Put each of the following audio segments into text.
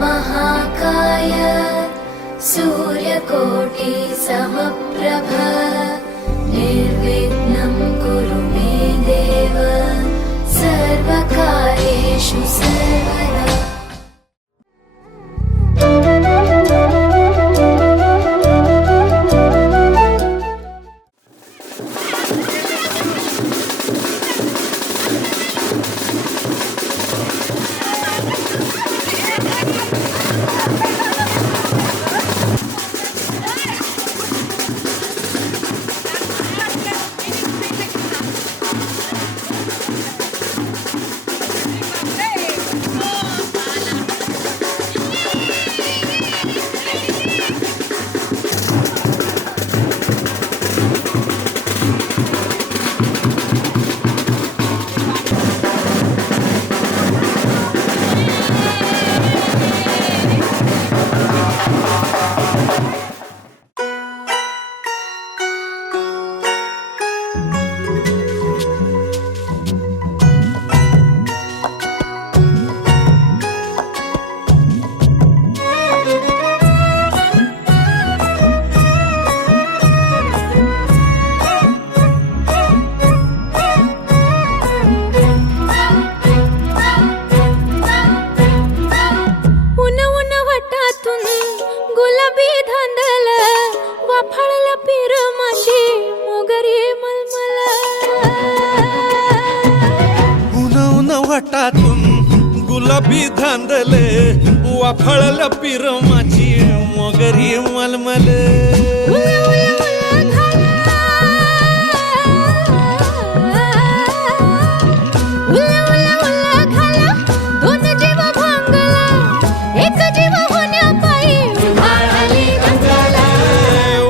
महाकाय सूर्यकोटि समप्रभ निर्विघ्नं कुरु मे देव सर्वकार्येषु सर्वदा। गुलाबी धांदले वाफळल्या पिरमाची मोगरी मलमल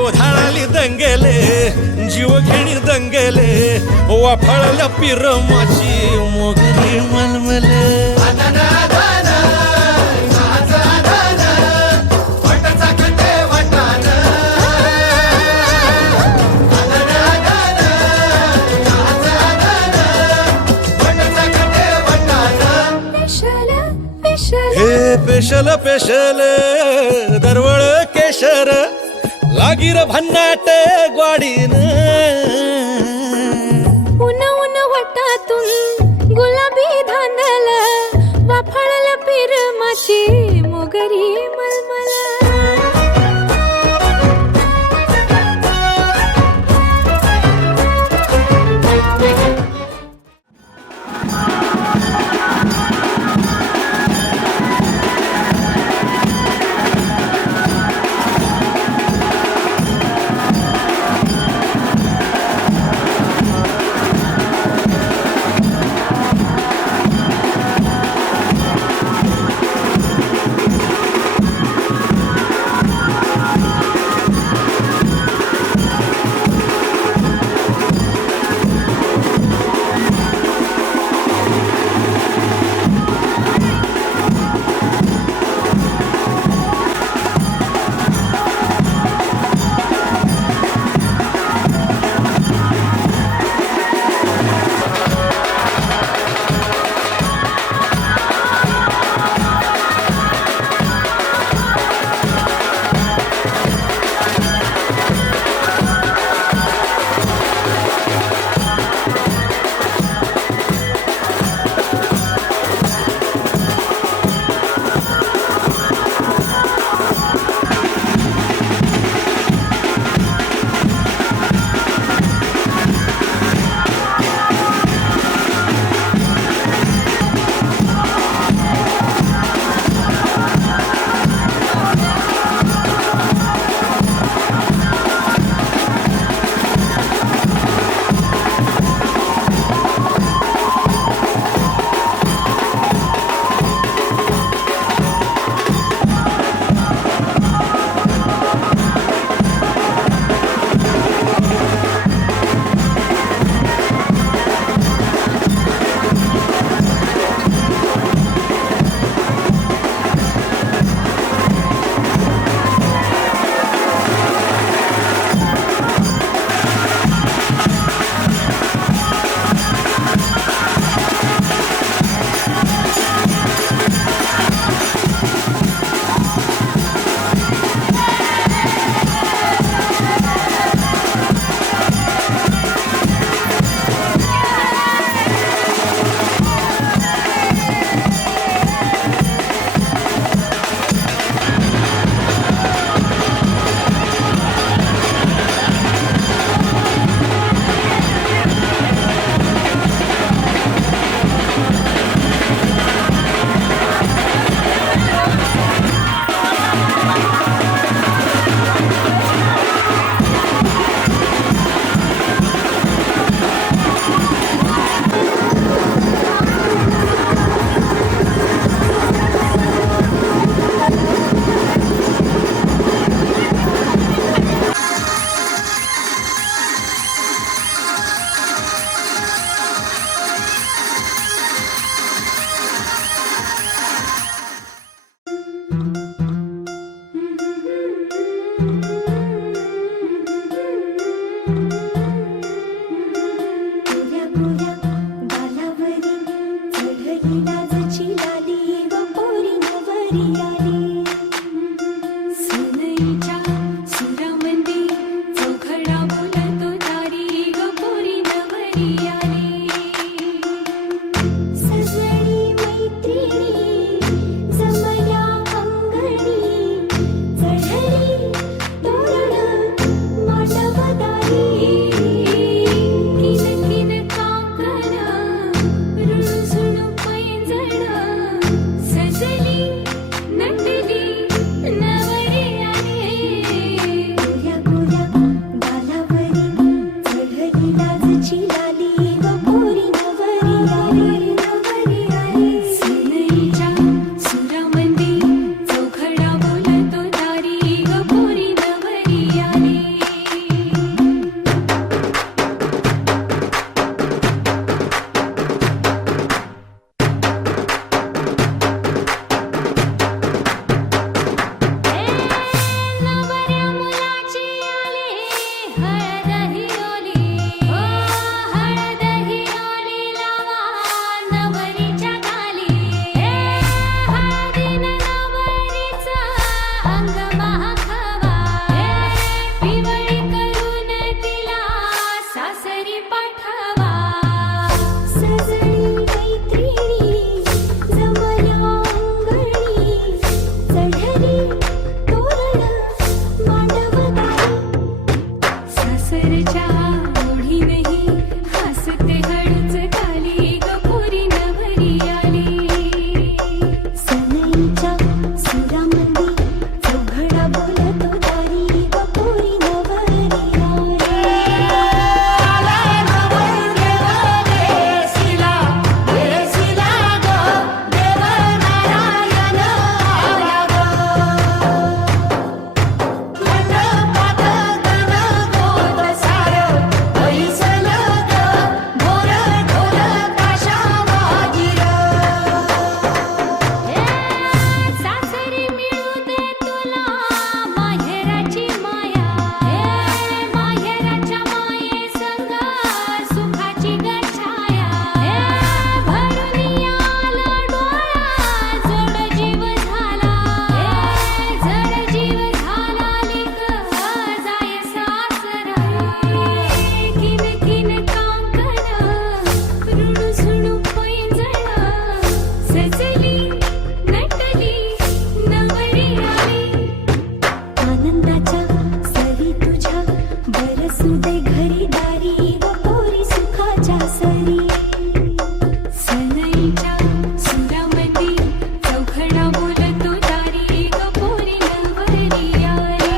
उधाळाली दंगेले जीव घेणी दंगेले वाफळल्या पिरमाची मोगरी मलमल पेशल पेशल दरवळ केशर लागीर भन्नाट ग्वाडीन उन उन वटातून गुलाबी धांदल वाफळल पिरमाची मोगरी मलमल अंगाची लाली ग पोरी नवरी आली सनईच्या सुरामंदी चौघडा बोलतो दारी ग पोरी नवरी आली सजनी मैत्रिणी जमल्या अंगणी चढली तोरण मांडवदारी किन किन काकण रुणझुण पैंजण सजली नटली नवरी आली गोऱ्या गोऱ्या गालावरी चढली लाजची लाली ग पोरी नवरी आली नवरी आली सनईच्या सुरामंदी चौघडा बोलतो दारी ग पोरी नवरी आली नवऱ्या मुलाची आली हळद ही ओली हो हळद ही ओली लावा नवरीच्या गाली हळदीनं नवरीचं अंग महाखावा पिवळी करून तिला सासरी पाठवा सजनी मैत्रिणी जमल्या अंगणी चढली तोरण मांडवदारी सासरच्या ओढीनही हसते हळूच खाली ग पोरी नवरी आली सनईच्या सुरामंदी चौघडा बोलतो दारी ग पोरी नवरी सासरी मिळू दे तुला माहेराची माया माहेराच्या माये संग सुखाची गछाया भरून आलं डोळा जड जीव झाला जड जीव झाला लिक जाय सासरा किन किन कांकण रुणझुण पैंजण सजली नटली नवरी आली आनंदाच्या सरी तुझ्या बरसू दे घरी दारी व पोरी सुखाच्या सरी सनईच्या सुरामंदी चौघडा बोलतो दारी ग पोरी नवरी आली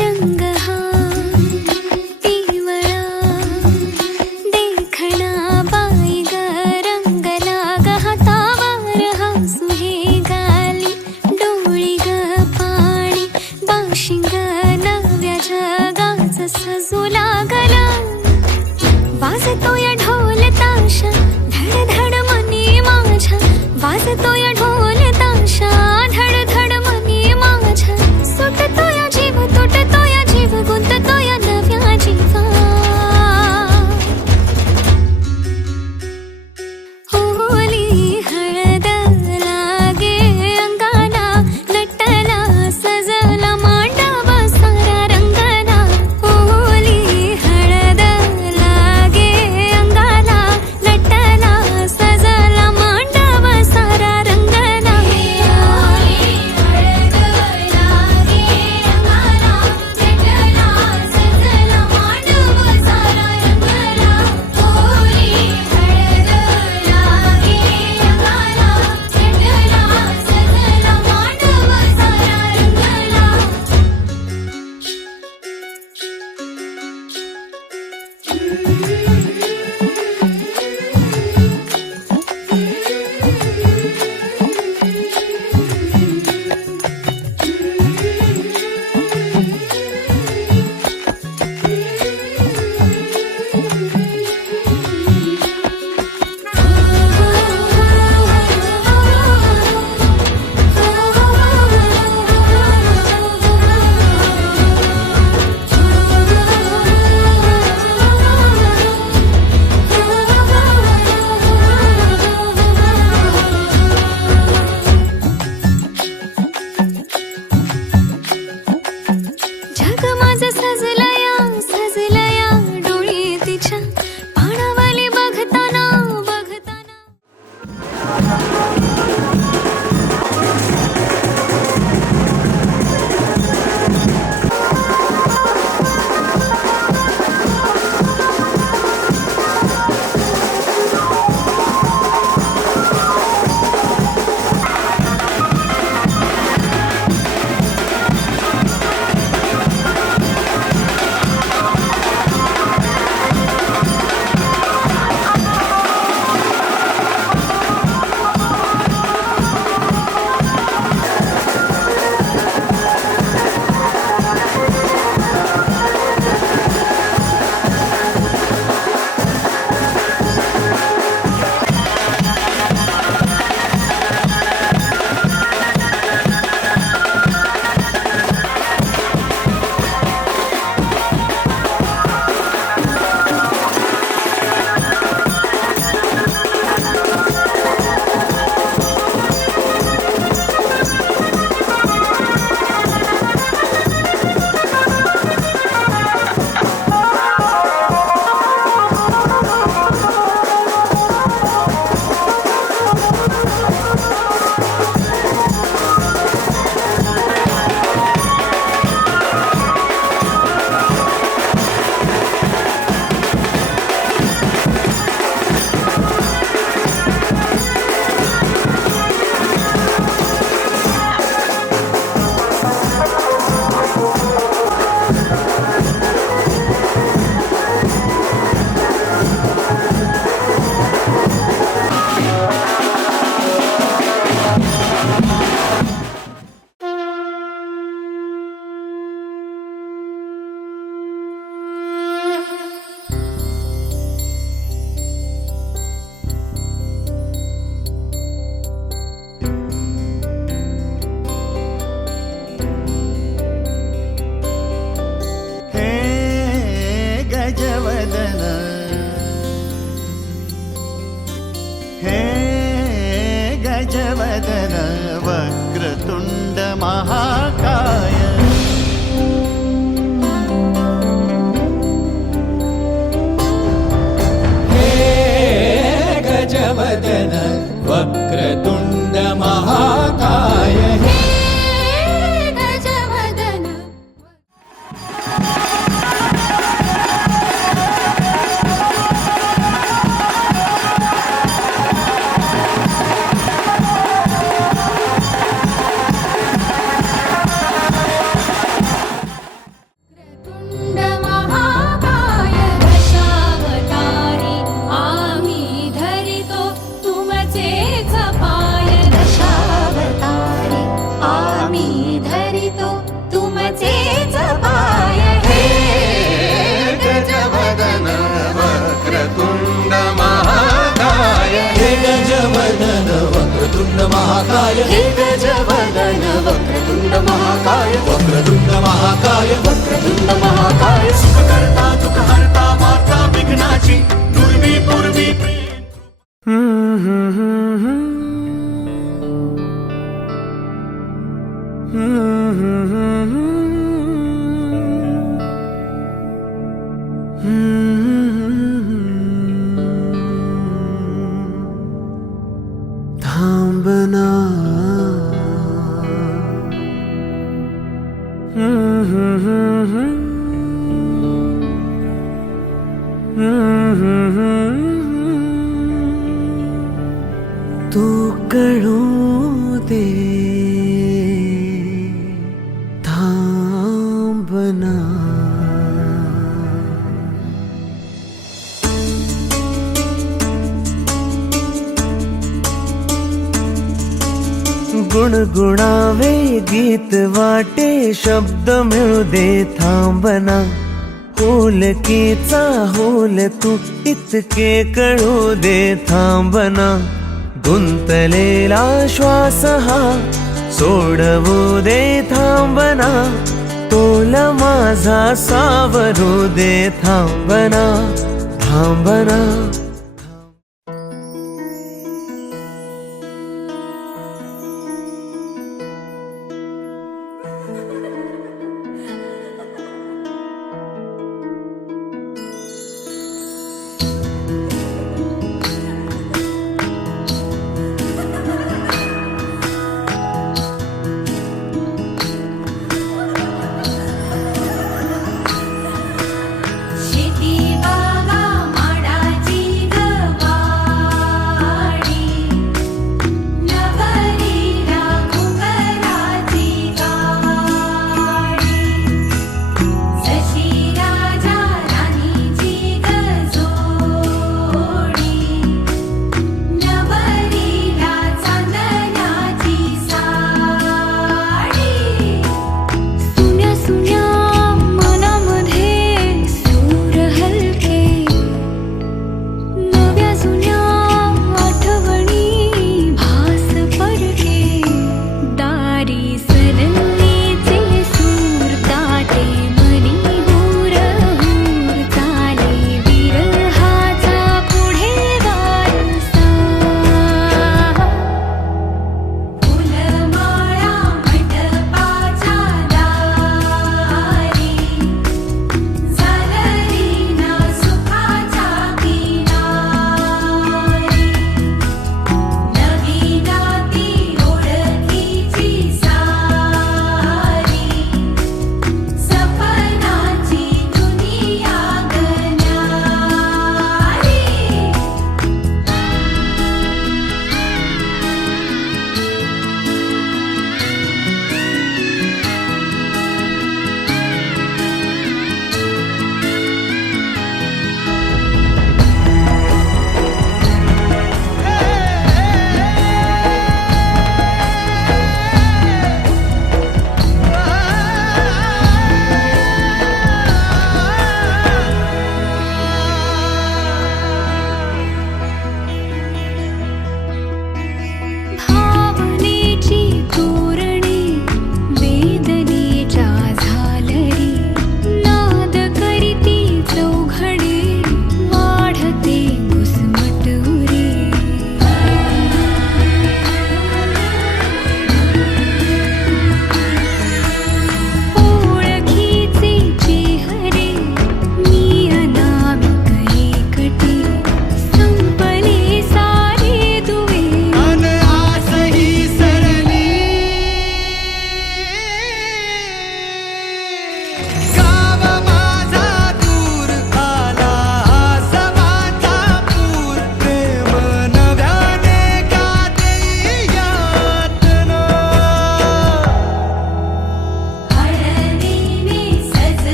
रंग हा पिवळा देखणा बाई ग रंगला ग हातावर हसू हे गाली डोळी ग पाणी बाशिंग नव्या जगाच सजू लागला वाजतो या ढोल ताशा धड धड मनी माझ्या वाजतो या ढोल ताशा धड धड मनी माझ्या सुटतो या जीव तुटतो या जीव गुंततो या नव्या जीवा होली हळद लागे अंगाला नटला सजला मांडवा सारा रंगला होली हळद लागे अंगाला महाकाय हे गजवदन वक्रतुंड महाकाय वक्रतुंड महाकाय वक्रतुंड महाकाय सुखकर्ता दुःखहर्ता माता विघ्नाची दुर्वी पूर्वी थांबना तू कळू दे थांबना गुणगुणावे गीत वाटे शब्द मिळू दे थांबना होलकीचा होल तू इतके कळू दे थांबना गुंतलेला श्वास हा सोडवू दे थांबना तोल माझा सावरू दे थांबना थांबना शेती बागा माडाची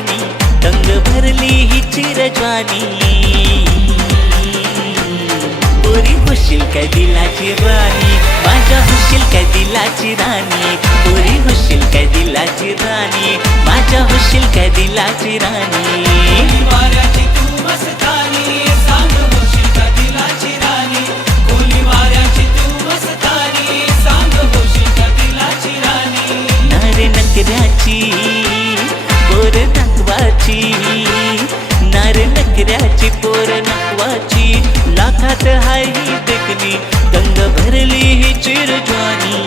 देखणी दंग भरली ही चिरजवानी पोरी होशील काय दिलाची राणी माझ्या होशील काय दिलाची राणी पोरी होशील काय दिलाची राणी माझ्या होशील काय दिलाची राणी वाऱ्याची तू मस्तानी सांग होशील का दिलाची राणी कोली वाऱ्याची तू मस्तानी सांग होशील का दिलाची राणी नारे नकऱ्याची पोर नकवाची नारे नकऱ्याची पोर नकवाची लाखात हाय ही देखणी दंग भरली ही चिरजवानी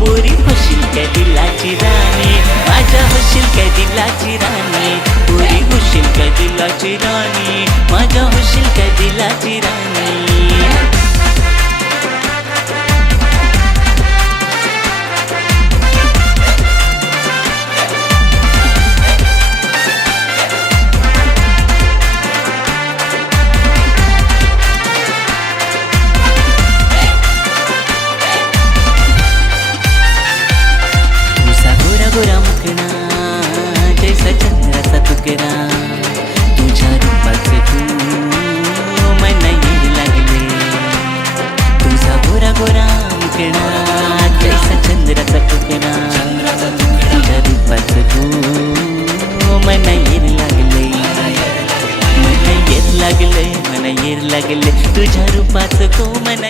पोरी होशील काय दिलाची राणी माझ्या होशील काय दिलाची राणी पोरी होशील काय दिलाची राणी माझ्या होशील काय दिलाची राणी गोरा मुखणा जैसा चंद्राचा तुकडा तुझ्या रूपाचे तू मन येऊ लागले तुझा गोरा गोरा मुखणा जैसा चंद्राचा तुकडा तुझ्या रूपाचे तू मन येऊ लागले मन येऊ लागले तुझ्या रूपाचं को मन